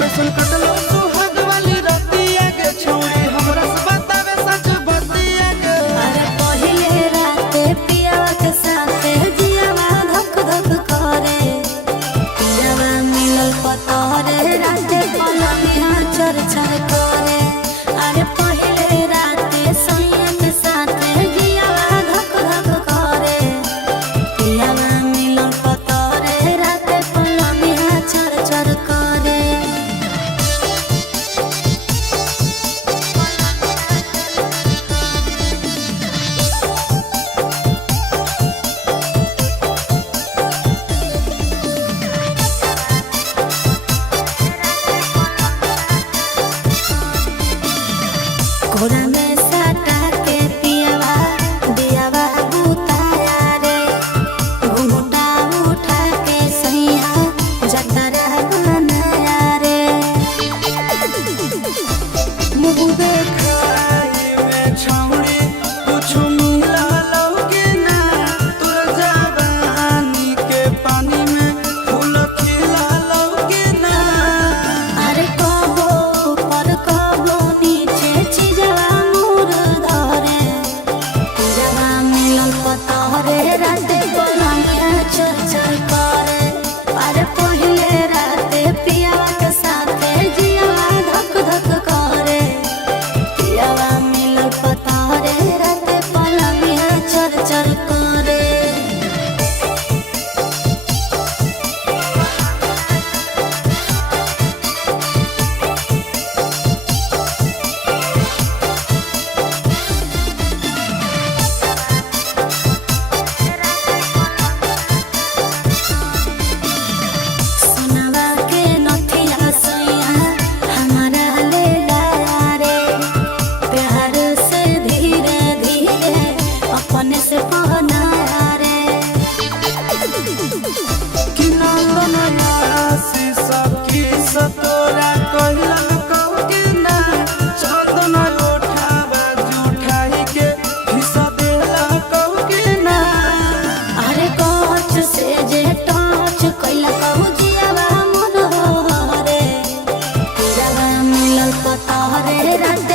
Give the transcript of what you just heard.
कैसन कटलो सुहाग वाली रतिया के छोड़ी हमरा से बतावे सच बतिया के। अरे पहिले राते पियावा के साथे जियावा धक धक करे, पियावा मिलल पतरे राते पलंगिया चर चर करे। अरे पहिले राते सैया के साथे जियावा धक धक करे, पियावा मिलल पतरे राते पलंगिया चर चर करे। घोड़ा में साटा के पियावा दियावा बुताया रे, घुंघटा उठा के सैया जतरा बनाया रे। मुँह देखाई में छौड़ी कुछ मिला लौके ना, तोर जवानी के पानी में फूल खिला लौके ना। अरे कबो ऊपर कबो नीचे चिजवा मोर धरे, पियावा मिलल पतरे राते पलंगिया चर चर करे। अरे पहिले राते पियावा के साथे जियावा धक धक करे, पियावा मिलल पतरे राते पलंगिया चर चर करे। सोनवा के नथिया सैया हमारा ले लाया रे, प्यार से धीरे धीरे अपने से पहनाया रे। कि नंदन आशीष की सतोरा कहिला कहू कि ना, चौदन उठावा जुठाई के हिस्सा देला कहू कि ना। अरे कोच से जे टच कैला कहू जियावा मन रे, पियावा मिलल पतरे राते